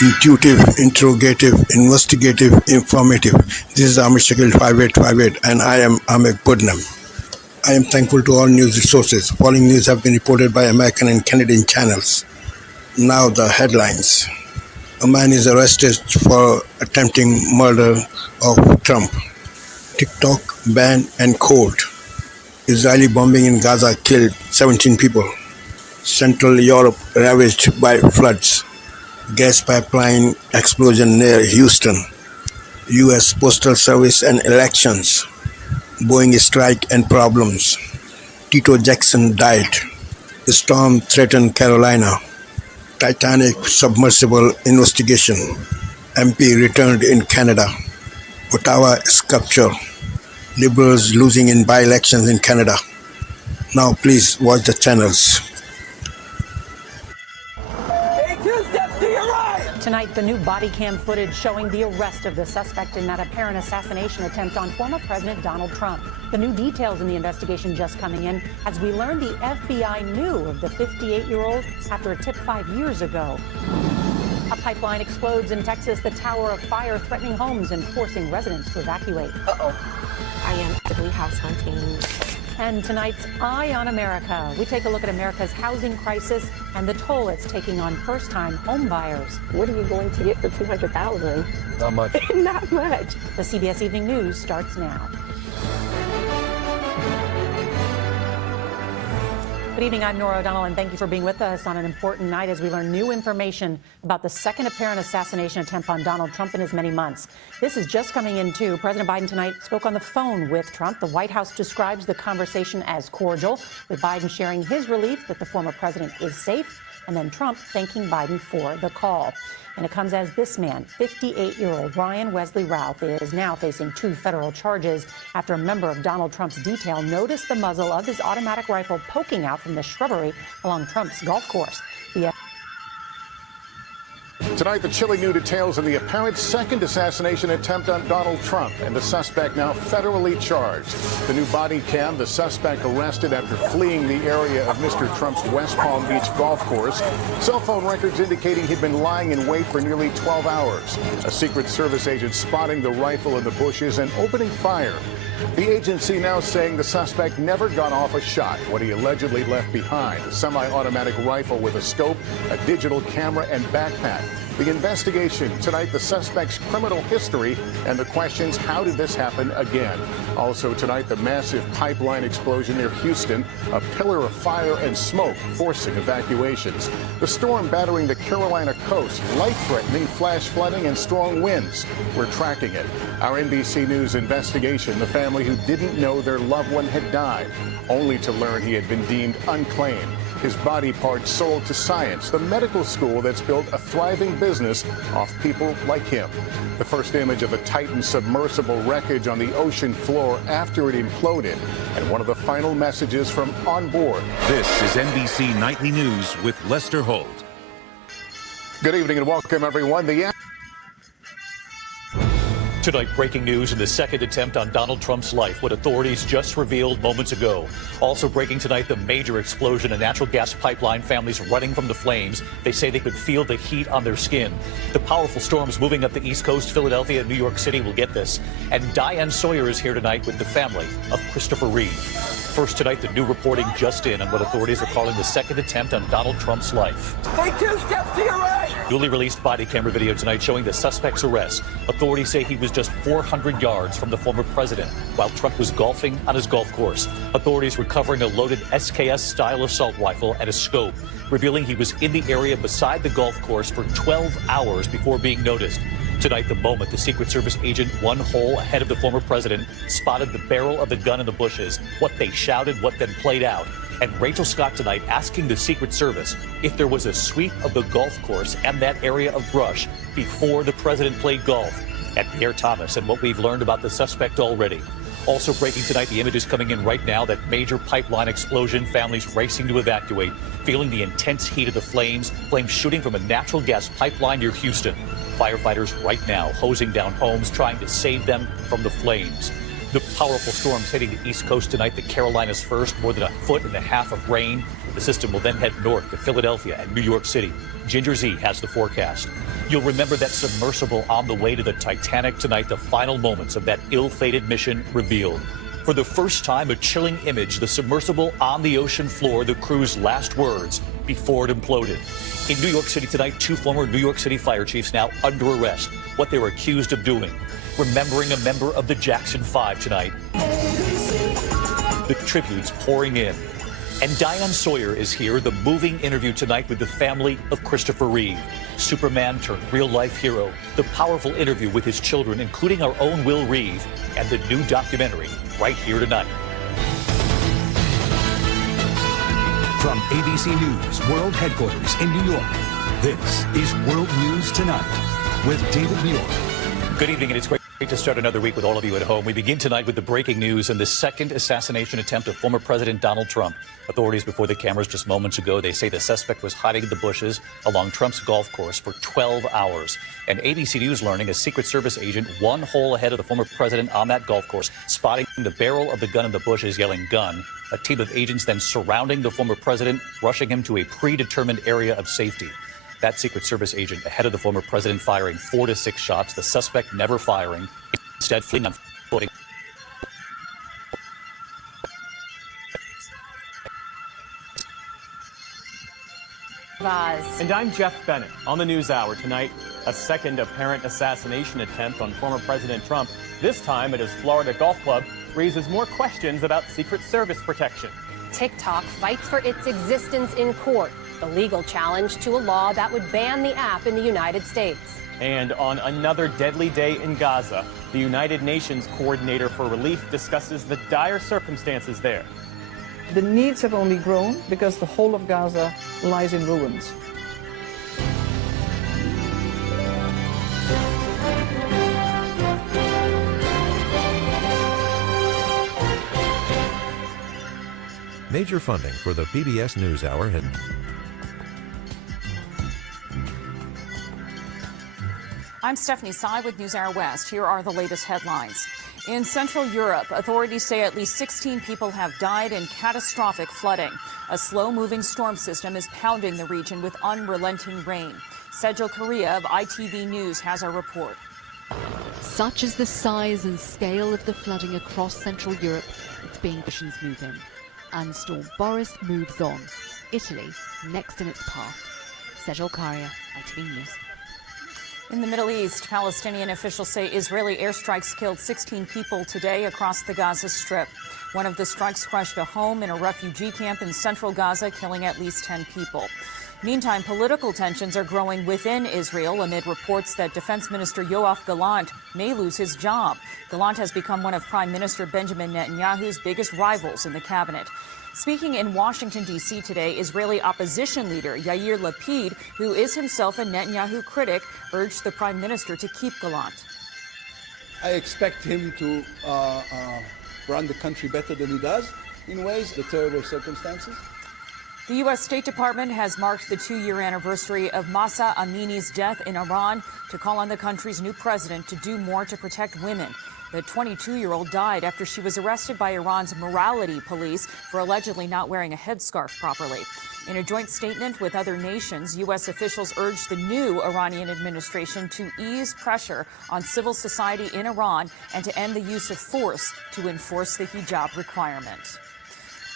Intuitive, interrogative, investigative, informative. This is Amir Shakil 5858 and I am Amir Putnam. I am thankful to all news resources. Following news have been reported by American and Canadian channels. Now the headlines. A man is arrested for attempting murder of Trump. TikTok banned and cold. Israeli bombing in Gaza killed 17 people. Central Europe ravaged by floods. Gas pipeline explosion near Houston. U.S. Postal Service and elections. Boeing strike and problems. Tito Jackson died. The storm threatened Carolina. Titanic submersible investigation. MP returned in Canada. Ottawa sculpture. Liberals losing in by-elections in Canada. Now please watch the channels. Tonight, the new body cam footage showing the arrest of the suspect in that apparent assassination attempt on former President Donald Trump. The new details in the investigation just coming in as we learn the FBI knew of the 58-year-old after a tip 5 years ago. A pipeline explodes in Texas, the tower of fire threatening homes and forcing residents to evacuate. I am actively house hunting. And tonight's Eye on America. We take a look at America's housing crisis and the toll it's taking on first-time home buyers. What are you going to get for $200,000? Not much. Not much. The CBS Evening News starts now. Good evening, I'm Nora O'Donnell, and thank you for being with us on an important night as we learn new information about the second apparent assassination attempt on Donald Trump in as many months. This is just coming in, too. President Biden tonight spoke on the phone with Trump. The White House describes the conversation as cordial, with Biden sharing his relief that the former president is safe, and then Trump thanking Biden for the call. And it comes as this man, 58-year-old Ryan Wesley Routh, is now facing 2 federal charges after a member of Donald Trump's detail noticed the muzzle of his automatic rifle poking out from the shrubbery along Trump's golf course. Tonight, the chilling new details of the apparent second assassination attempt on Donald Trump and the suspect now federally charged. The new body cam, the suspect arrested after fleeing the area of Mr. Trump's West Palm Beach golf course. Cell phone records indicating he'd been lying in wait for nearly 12 hours. A Secret Service agent spotting the rifle in the bushes and opening fire. The agency now saying the suspect never got off a shot, what he allegedly left behind, a semi-automatic rifle with a scope, a digital camera, and backpack. The investigation tonight, the suspect's criminal history, and the questions, how did this happen again? Also tonight, the massive pipeline explosion near Houston, a pillar of fire and smoke forcing evacuations. The storm battering the Carolina coast, life-threatening flash flooding and strong winds. We're tracking it. Our NBC News investigation, the family who didn't know their loved one had died, only to learn he had been deemed unclaimed. His body parts sold to science, the medical school that's built a thriving business off people like him. The first image of the Titan submersible wreckage on the ocean floor after it imploded, and one of the final messages from on board. This is NBC Nightly News with Lester Holt. Good evening and welcome, everyone. Tonight, breaking news in the second attempt on Donald Trump's life, what authorities just revealed moments ago. Also breaking tonight, the major explosion, a natural gas pipeline, families running from the flames. They say they could feel the heat on their skin. The powerful storms moving up the East Coast, Philadelphia, and New York City will get this. And Diane Sawyer is here tonight with the family of Christopher Reeve. First tonight, the new reporting just in on what authorities are calling the second attempt on Donald Trump's life. Take 2 steps to your right. Newly released body camera video tonight showing the suspect's arrest. Authorities say he was just 400 yards from the former president while Trump was golfing on his golf course. Authorities recovering a loaded SKS-style assault rifle and a scope, revealing he was in the area beside the golf course for 12 hours before being noticed. Tonight, the moment the Secret Service agent, one hole ahead of the former president, spotted the barrel of the gun in the bushes, what they shouted, what then played out. And Rachel Scott tonight asking the Secret Service if there was a sweep of the golf course and that area of brush before the president played golf. And Pierre Thomas and what we've learned about the suspect already. Also breaking tonight, the images coming in right now, that major pipeline explosion, families racing to evacuate, feeling the intense heat of the flames shooting from a natural gas pipeline near Houston. Firefighters right now hosing down homes, trying to save them from the flames. The powerful storms hitting the East Coast tonight, the Carolinas first, more than 1.5 foot of rain. The system will then head north to Philadelphia and New York City. Ginger Z has the forecast. You'll remember that submersible on the way to the Titanic tonight, the final moments of that ill-fated mission revealed. For the first time, a chilling image, the submersible on the ocean floor, the crew's last words before it imploded. In New York City tonight, 2 former New York City fire chiefs now under arrest. What they were accused of doing. Remembering a member of the Jackson 5 tonight. The tributes pouring in. And Diane Sawyer is here, the moving interview tonight with the family of Christopher Reeve. Superman turned real-life hero. The powerful interview with his children, including our own Will Reeve, and the new documentary right here tonight. From ABC News World Headquarters in New York, this is World News Tonight with David Muir. Good evening, and it's great to start another week with all of you at home. We begin tonight with the breaking news and the second assassination attempt of former President Donald Trump. Authorities before the cameras just moments ago, they say the suspect was hiding in the bushes along Trump's golf course for 12 hours. And ABC News learning a Secret Service agent 1 hole ahead of the former president on that golf course, spotting the barrel of the gun in the bushes, yelling gun. A team of agents then surrounding the former president, rushing him to a predetermined area of safety. That Secret Service agent ahead of the former president firing 4 to 6 shots, the suspect never firing, instead fleeing on foot. And I'm Jeff Bennett. On the NewsHour tonight, a second apparent assassination attempt on former President Trump, this time at his Florida golf club, raises more questions about Secret Service protection. TikTok fights for its existence in court, the legal challenge to a law that would ban the app in the United States. And on another deadly day in Gaza, the United Nations Coordinator for Relief discusses the dire circumstances there. The needs have only grown because the whole of Gaza lies in ruins. Major funding for the PBS NewsHour had... I'm Stephanie Tsai with NewsHour West. Here are the latest headlines. In Central Europe, authorities say at least 16 people have died in catastrophic flooding. A slow-moving storm system is pounding the region with unrelenting rain. Sejal Korea of ITV News has our report. Such is the size and scale of the flooding across Central Europe, it's being conditions move in. And Storm Boris moves on. Italy next in its path. Sejal Korea, ITV News. In the Middle East, Palestinian officials say Israeli airstrikes killed 16 people today across the Gaza Strip. One of the strikes crushed a home in a refugee camp in central Gaza, killing at least 10 people. Meantime, political tensions are growing within Israel amid reports that Defense Minister Yoav Gallant may lose his job. Gallant has become one of Prime Minister Benjamin Netanyahu's biggest rivals in the cabinet. Speaking in Washington, D.C. today, Israeli opposition leader Yair Lapid, who is himself a Netanyahu critic, urged the prime minister to keep Gallant. I expect him to run the country better than he does in ways, the terrible circumstances. The U.S. State Department has marked the 2-year anniversary of Mahsa Amini's death in Iran to call on the country's new president to do more to protect women. The 22-year-old died after she was arrested by Iran's morality police for allegedly not wearing a headscarf properly. In a joint statement with other nations, U.S. officials urged the new Iranian administration to ease pressure on civil society in Iran and to end the use of force to enforce the hijab requirement.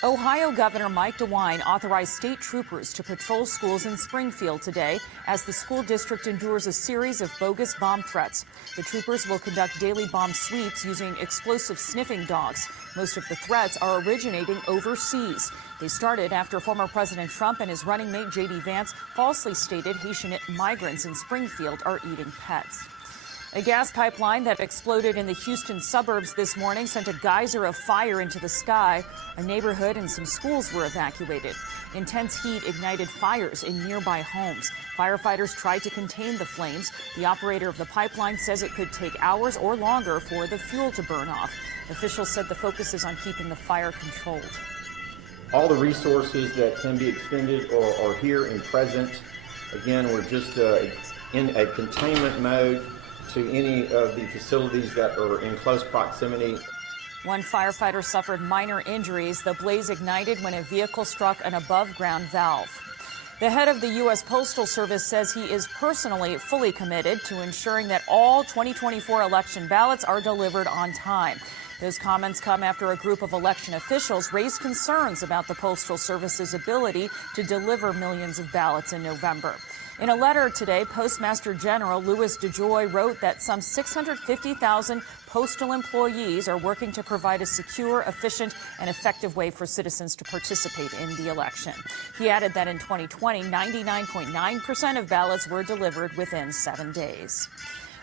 Ohio Governor Mike DeWine authorized state troopers to patrol schools in Springfield today as the school district endures a series of bogus bomb threats. The troopers will conduct daily bomb sweeps using explosive sniffing dogs. Most of the threats are originating overseas. They started after former President Trump and his running mate J.D. Vance falsely stated Haitian migrants in Springfield are eating pets. A gas pipeline that exploded in the Houston suburbs this morning sent a geyser of fire into the sky. A neighborhood and some schools were evacuated. Intense heat ignited fires in nearby homes. Firefighters tried to contain the flames. The operator of the pipeline says it could take hours or longer for the fuel to burn off. Officials said the focus is on keeping the fire controlled. All the resources that can be expended are here and present. Again, we're just in a containment mode to any of the facilities that are in close proximity. One firefighter suffered minor injuries. The blaze ignited when a vehicle struck an above-ground valve. The head of the U.S. Postal Service says he is personally fully committed to ensuring that all 2024 election ballots are delivered on time. Those comments come after a group of election officials raised concerns about the Postal Service's ability to deliver millions of ballots in November. In a letter today, Postmaster General Louis DeJoy wrote that some 650,000 postal employees are working to provide a secure, efficient, and effective way for citizens to participate in the election. He added that in 2020, 99.9% of ballots were delivered within 7 days.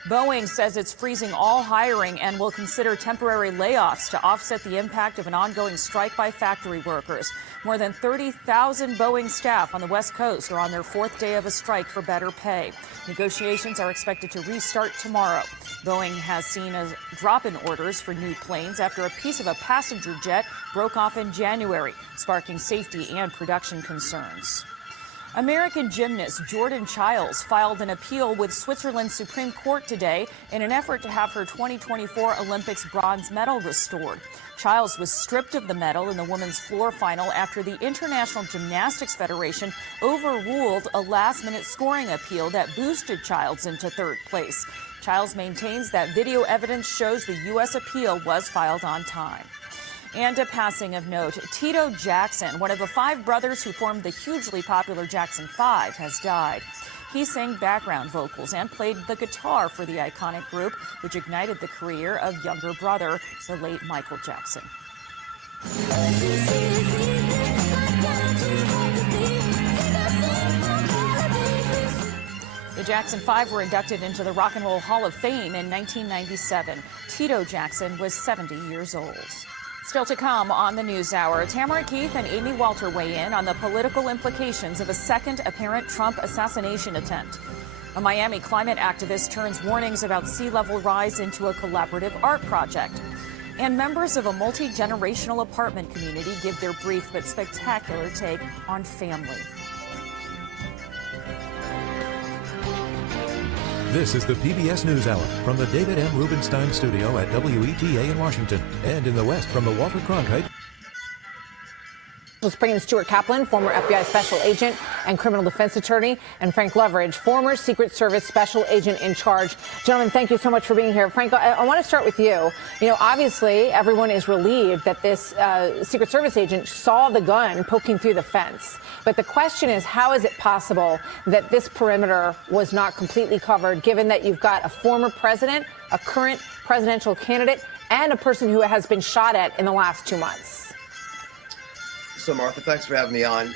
Boeing says it's freezing all hiring and will consider temporary layoffs to offset the impact of an ongoing strike by factory workers. More than 30,000 Boeing staff on the West Coast are on their fourth day of a strike for better pay. Negotiations are expected to restart tomorrow. Boeing has seen a drop in orders for new planes after a piece of a passenger jet broke off in January, sparking safety and production concerns. American gymnast Jordan Chiles filed an appeal with Switzerland's Supreme Court today in an effort to have her 2024 Olympics bronze medal restored. Chiles was stripped of the medal in the women's floor final after the International Gymnastics Federation overruled a last-minute scoring appeal that boosted Chiles into third place. Chiles maintains that video evidence shows the U.S. appeal was filed on time. And a passing of note, Tito Jackson, one of the 5 brothers who formed the hugely popular Jackson 5, has died. He sang background vocals and played the guitar for the iconic group, which ignited the career of younger brother, the late Michael Jackson. The Jackson 5 were inducted into the Rock and Roll Hall of Fame in 1997. Tito Jackson was 70 years old. Still to come on the NewsHour, Tamara Keith and Amy Walter weigh in on the political implications of a second apparent Trump assassination attempt. A Miami climate activist turns warnings about sea level rise into a collaborative art project. And members of a multi-generational apartment community give their brief but spectacular take on family. This is the PBS NewsHour from the David M. Rubenstein studio at WETA in Washington, and in the West from the Walter Cronkite. Let's bring in Stuart Kaplan, former FBI special agent and criminal defense attorney, and Frank Loveridge, former Secret Service special agent in charge. Gentlemen, thank you so much for being here. Frank, I want to start with you. You know, obviously, everyone is relieved that this Secret Service agent saw the gun poking through the fence. But the question is, how is it possible that this perimeter was not completely covered, given that you've got a former president, a current presidential candidate, and a person who has been shot at in the last 2 months? So, Martha, thanks for having me on.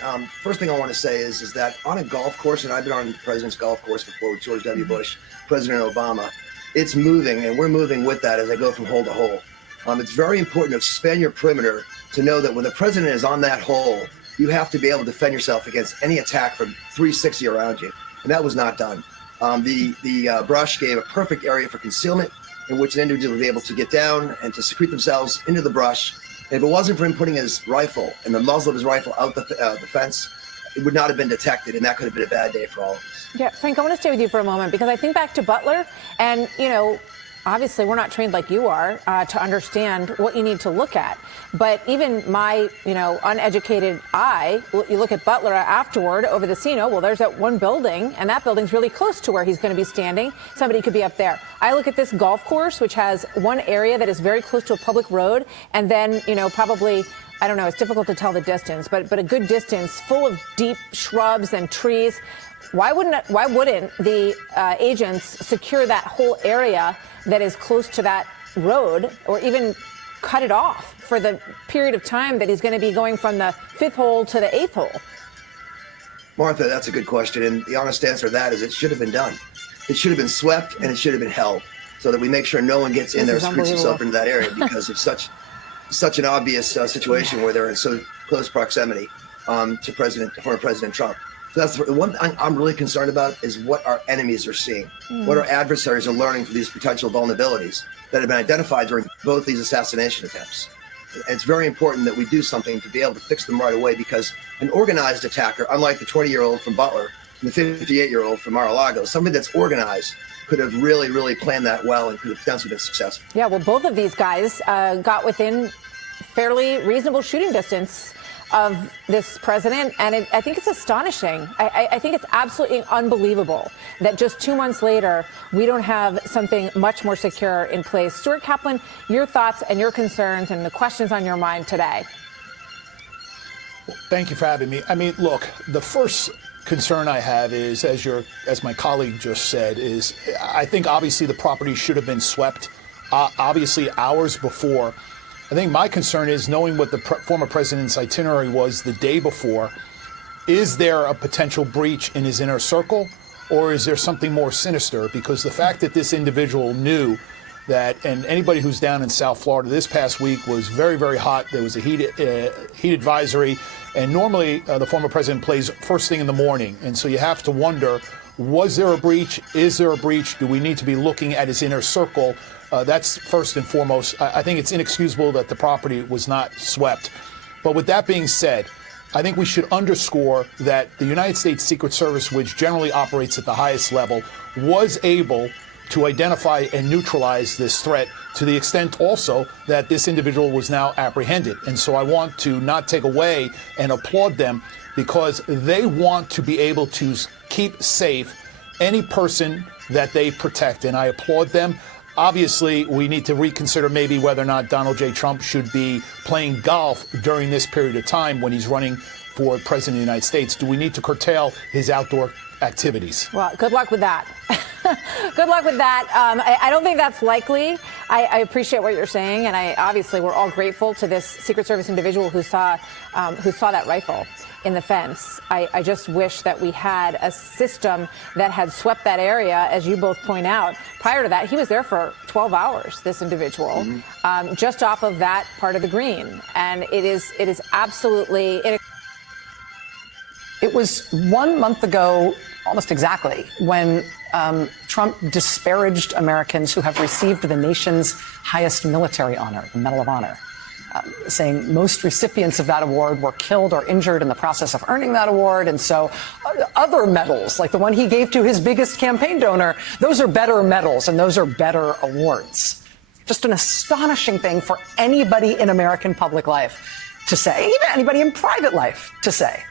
First thing I want to say is that on a golf course, and I've been on the president's golf course before with George W. Bush, President Obama, it's moving, and we're moving with that as I go from hole to hole. It's very important to expand your perimeter to know that when the president is on that hole, you have to be able to defend yourself against any attack from 360 around you, and that was not done. The brush gave a perfect area for concealment in which an individual was able to get down and to secrete themselves into the brush. And if it wasn't for him putting his rifle and the muzzle of his rifle out the fence, it would not have been detected, and that could have been a bad day for all of us. Yeah, Frank, I want to stay with you for a moment because I think back to Butler, and, you know, obviously we're not trained like you are to understand what you need to look at. But even my, uneducated eye, you look at Butler afterward over the scene, well, there's that one building, and that building's really close to where he's going to be standing. Somebody could be up there. I look at this golf course, which has one area that is very close to a public road, and then, probably, I don't know, it's difficult to tell the distance, but a good distance full of deep shrubs and trees. Why wouldn't the agents secure that whole area that is close to that road, or even cut it off for the period of time that he's going to be going from the 5th hole to the 8th hole? Martha, that's a good question. And the honest answer to that is it should have been done. It should have been swept, and it should have been held so that we make sure no one gets in there, secretes himself into that area because of such an obvious situation where they're in so close proximity to former President Trump. So that's the one thing I'm really concerned about is what our enemies are seeing, what our adversaries are learning from these potential vulnerabilities that have been identified during both these assassination attempts. It's very important that we do something to be able to fix them right away because an organized attacker, unlike the 20-year-old from Butler, the 58-year-old from Mar-a-Lago, somebody that's organized, could have really, really planned that well and could have potentially been successful. Yeah, well, both of these guys got within fairly reasonable shooting distance of this president, and I think it's astonishing. I think it's absolutely unbelievable that just 2 months later, we don't have something much more secure in place. Stuart Kaplan, your thoughts and your concerns and the questions on your mind today. Well, thank you for having me. I mean, look, the first concern I have is, as my colleague just said, is I think obviously the property should have been swept, obviously hours before. I think my concern is knowing what the former president's itinerary was the day before. Is there a potential breach in his inner circle, or is there something more sinister? Because the fact that this individual knew that, and anybody who's down in South Florida this past week was very, very hot. There was a heat advisory, and normally the former president plays first thing in the morning. And so you have to wonder, was there a breach? Is there a breach? Do we need to be looking at his inner circle? That's first and foremost. I think it's inexcusable that the property was not swept. But with that being said, I think we should underscore that the United States Secret Service, which generally operates at the highest level, was able to identify and neutralize this threat to the extent also that this individual was now apprehended. And so I want to not take away and applaud them, because they want to be able to keep safe any person that they protect. And I applaud them. Obviously, we need to reconsider maybe whether or not Donald J. Trump should be playing golf during this period of time when he's running for president of the United States. Do we need to curtail his outdoor activities? Well, good luck with that. Good luck with that. I don't think that's likely. I appreciate what you're saying, and obviously we're all grateful to this Secret Service individual who saw that rifle in the fence. I just wish that we had a system that had swept that area, as you both point out. Prior to that, he was there for 12 hours, this individual, just off of that part of the green. And it is absolutely... It was 1 month ago, almost exactly, when Trump disparaged Americans who have received the nation's highest military honor, the Medal of Honor, saying most recipients of that award were killed or injured in the process of earning that award. And so other medals, like the one he gave to his biggest campaign donor, those are better medals and those are better awards. Just an astonishing thing for anybody in American public life to say, even anybody in private life to say,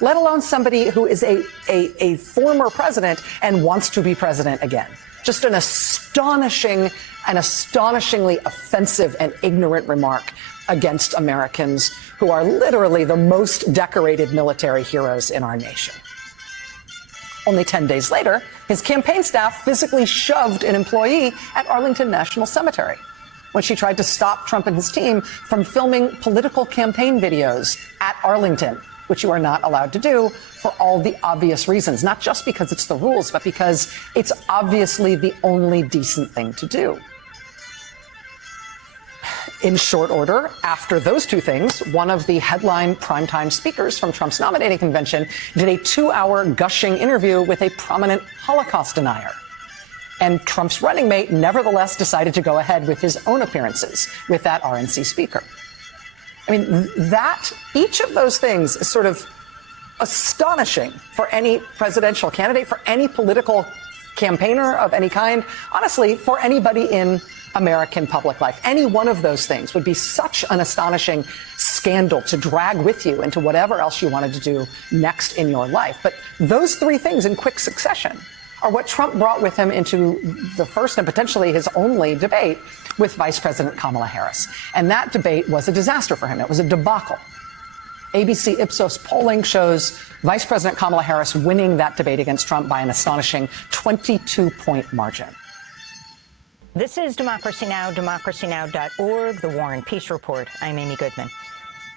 let alone somebody who is a former president and wants to be president again. Just an astonishingly offensive and ignorant remark against Americans who are literally the most decorated military heroes in our nation. Only 10 days later, his campaign staff physically shoved an employee at Arlington National Cemetery when she tried to stop Trump and his team from filming political campaign videos at Arlington, which you are not allowed to do for all the obvious reasons, not just because it's the rules, but because it's obviously the only decent thing to do. In short order, after those two things, one of the headline primetime speakers from Trump's nominating convention did a 2-hour gushing interview with a prominent Holocaust denier. And Trump's running mate nevertheless decided to go ahead with his own appearances with that RNC speaker. I mean, each of those things is sort of astonishing for any presidential candidate, for any political campaigner of any kind, honestly, for anybody in American public life. Any one of those things would be such an astonishing scandal to drag with you into whatever else you wanted to do next in your life. But those three things in quick succession are what Trump brought with him into the first and potentially his only debate with Vice President Kamala Harris. And that debate was a disaster for him. It was a debacle. ABC Ipsos polling shows Vice President Kamala Harris winning that debate against Trump by an astonishing 22-point margin. This is Democracy Now!, democracynow.org, The War and Peace Report. I'm Amy Goodman.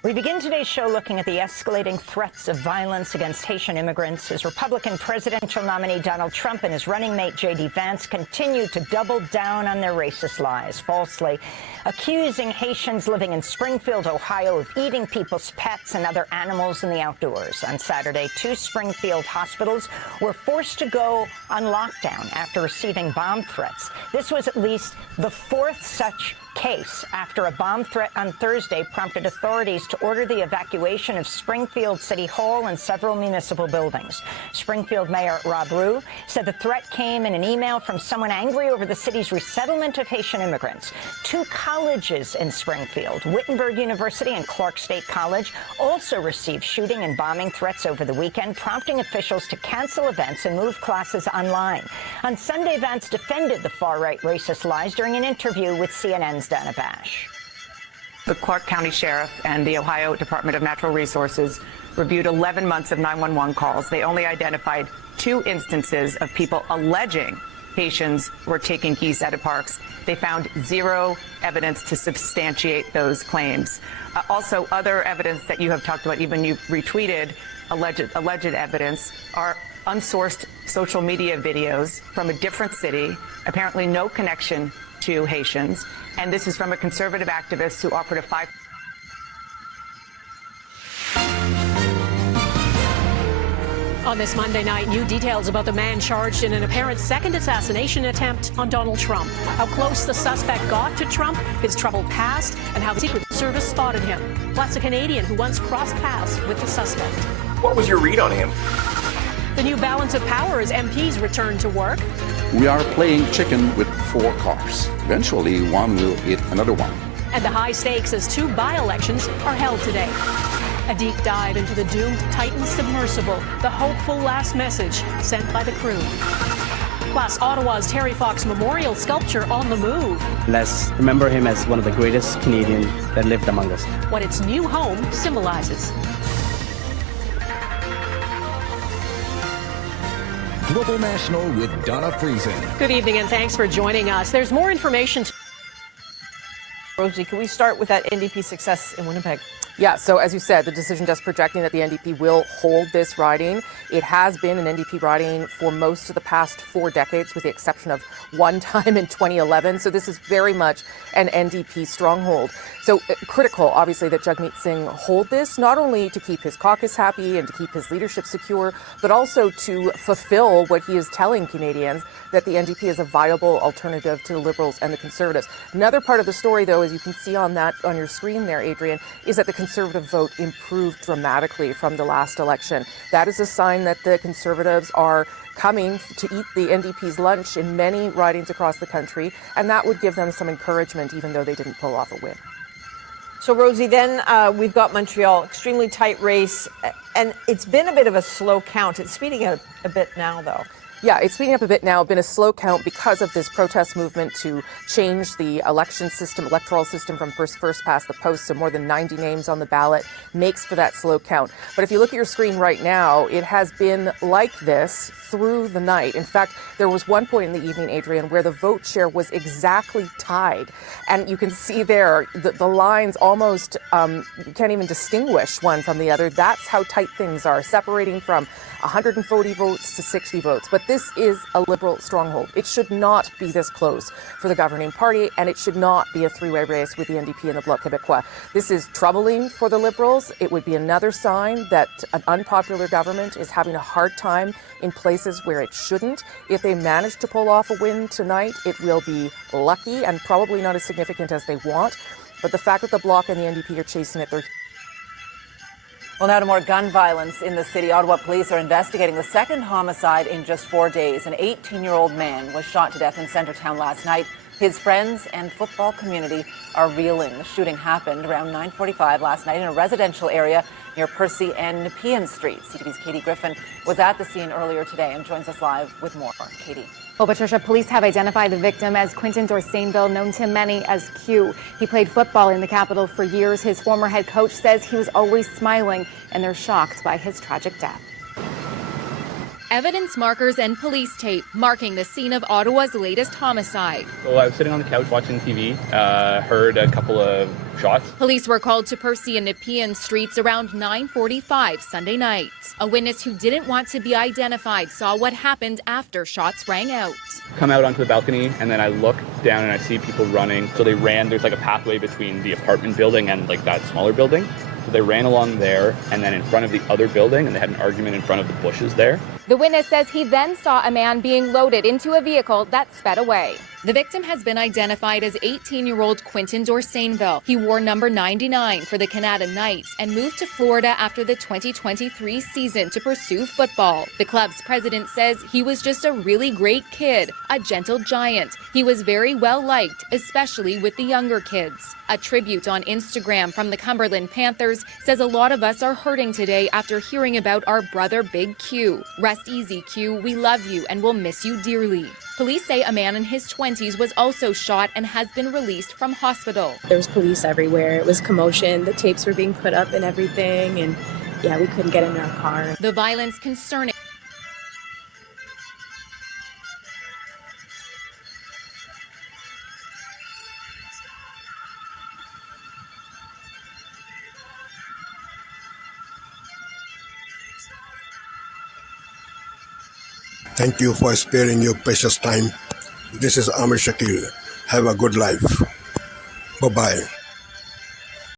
We begin today's show looking at the escalating threats of violence against Haitian immigrants as Republican presidential nominee Donald Trump and his running mate J.D. Vance continue to double down on their racist lies, falsely accusing Haitians living in Springfield, Ohio, of eating people's pets and other animals in the outdoors. On Saturday, 2 Springfield hospitals were forced to go on lockdown after receiving bomb threats. This was at least the 4th such case after a bomb threat on Thursday prompted authorities to order the evacuation of Springfield City Hall and several municipal buildings. Springfield Mayor Rob Rue said the threat came in an email from someone angry over the city's resettlement of Haitian immigrants. 2 colleges in Springfield, Wittenberg University and Clark State College, also received shooting and bombing threats over the weekend, prompting officials to cancel events and move classes online. On Sunday, Vance defended the far-right racist lies during an interview with CNN's Dana Bash. The Clark County Sheriff and the Ohio Department of Natural Resources reviewed 11 months of 911 calls. They only identified 2 instances of people alleging Haitians were taking keys out of parks. They found 0 evidence to substantiate those claims. Also, other evidence that you have talked about, even you've retweeted, alleged evidence, are unsourced social media videos from a different city, apparently no connection to Haitians. And this is from a conservative activist who offered a 5. On this Monday night, new details about the man charged in an apparent second assassination attempt on Donald Trump. How close the suspect got to Trump, his troubled past, and how the Secret Service spotted him. Plus, a Canadian who once crossed paths with the suspect. What was your read on him? The new balance of power as MPs return to work. We are playing chicken with 4 cars. Eventually, one will hit another one. And the high stakes as 2 by-elections are held today. A deep dive into the doomed Titan submersible, the hopeful last message sent by the crew. Plus, Ottawa's Terry Fox Memorial sculpture on the move. Let's remember him as one of the greatest Canadians that lived among us. What its new home symbolizes. Global National with Donna Friesen. Good evening and thanks for joining us. There's more information. Rosie, can we start with that NDP success in Winnipeg? Yeah, so as you said, the decision just projecting that the NDP will hold this riding. It has been an NDP riding for most of the past 4 decades, with the exception of one time in 2011. So this is very much an NDP stronghold. So critical, obviously, that Jagmeet Singh hold this, not only to keep his caucus happy and to keep his leadership secure, but also to fulfill what he is telling Canadians, that the NDP is a viable alternative to the Liberals and the Conservatives. Another part of the story, though, as you can see on your screen there, Adrian, is that the Conservative vote improved dramatically from the last election. That is a sign that the Conservatives are coming to eat the NDP's lunch in many ridings across the country, and that would give them some encouragement, even though they didn't pull off a win. So, Rosie, then we've got Montreal, extremely tight race, and it's been a bit of a slow count. It's speeding up a bit now, though. Yeah, it's speeding up a bit now. Been a slow count because of this protest movement to change the electoral system from first past the post. So more than 90 names on the ballot makes for that slow count. But if you look at your screen right now, it has been like this through the night. In fact, there was one point in the evening, Adrian, where the vote share was exactly tied. And you can see there the lines almost, you can't even distinguish one from the other. That's how tight things are, separating from 140 votes to 60 votes. But this is a Liberal stronghold. It should not be this close for the governing party, and it should not be a 3-way race with the NDP and the Bloc Québécois. This is troubling for the Liberals. It would be another sign that an unpopular government is having a hard time in places where it shouldn't. If they manage to pull off a win tonight, it will be lucky and probably not as significant as they want. But the fact that the Bloc and the NDP are chasing it, they're... Well, now to more gun violence in the city. Ottawa police are investigating the second homicide in just 4 days. An 18-year-old man was shot to death in Centretown last night. His friends and football community are reeling. The shooting happened around 9:45 last night in a residential area near Percy and Nepean Street. CTV's Katie Griffin was at the scene earlier today and joins us live with more. Katie. Well, Patricia, police have identified the victim as Quentin Dorsainville, known to many as Q. He played football in the capital for years. His former head coach says he was always smiling, and they're shocked by his tragic death. Evidence markers and police tape marking the scene of Ottawa's latest homicide. So I was sitting on the couch watching TV, heard a couple of shots. Police were called to Percy and Nepean Streets around 9:45 Sunday night. A witness who didn't want to be identified saw what happened after shots rang out. Come out onto the balcony, and then I look down and I see people running. So they ran, there's like a pathway between the apartment building and like that smaller building. So they ran along there and then in front of the other building, and they had an argument in front of the bushes there. The witness says he then saw a man being loaded into a vehicle that sped away. The victim has been identified as 18-year-old Quinton Dorsainville. He wore number 99 for the Canada Knights and moved to Florida after the 2023 season to pursue football. The club's president says he was just a really great kid, a gentle giant. He was very well liked, especially with the younger kids. A tribute on Instagram from the Cumberland Panthers says a lot of us are hurting today after hearing about our brother Big Q. Rest easy, Q. We love you and will miss you dearly. Police say a man in his 20s was also shot and has been released from hospital. There was police everywhere. It was commotion. The tapes were being put up and everything. And yeah, we couldn't get in our car. The violence concerning. Thank you for sparing your precious time. This is Amir Shakil. Have a good life. Bye-bye.